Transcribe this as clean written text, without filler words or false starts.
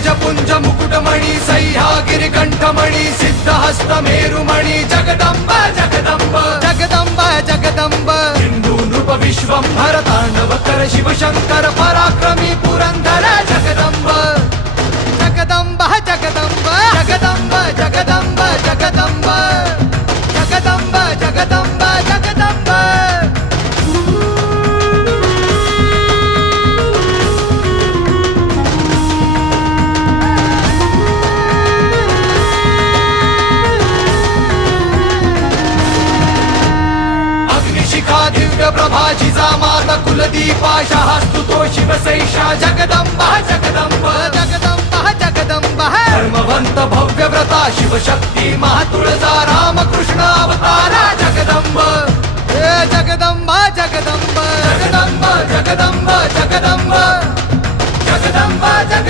तेजपुंज मुकुटमणि सह्यागिरि कंठमणि सिद्धहस्त मेरुमणि जगदंब जगदंब जगदंब जगदंब हिंदू नृप विश्वंभर तांडव कर शिव शंकर पराक्रमी पुरंदर जगदंब जगदंब जगदंब जगदंब जगदंब जगदंब जगदंब जगदंब जगदंब अग्निशिखा दिव्य प्रभा जिजामाता कुलदीपा शास्तुतो शिवसैषा जगदंब जगदंब जगदंब जगदंब धर्मवंत भव्य व्रता शिवशक्ती महातुळजा रामकृष्ण अवतारा जगदंब जगदंब जगदंब जगदंब जगदंब जगदंब जगदंब जग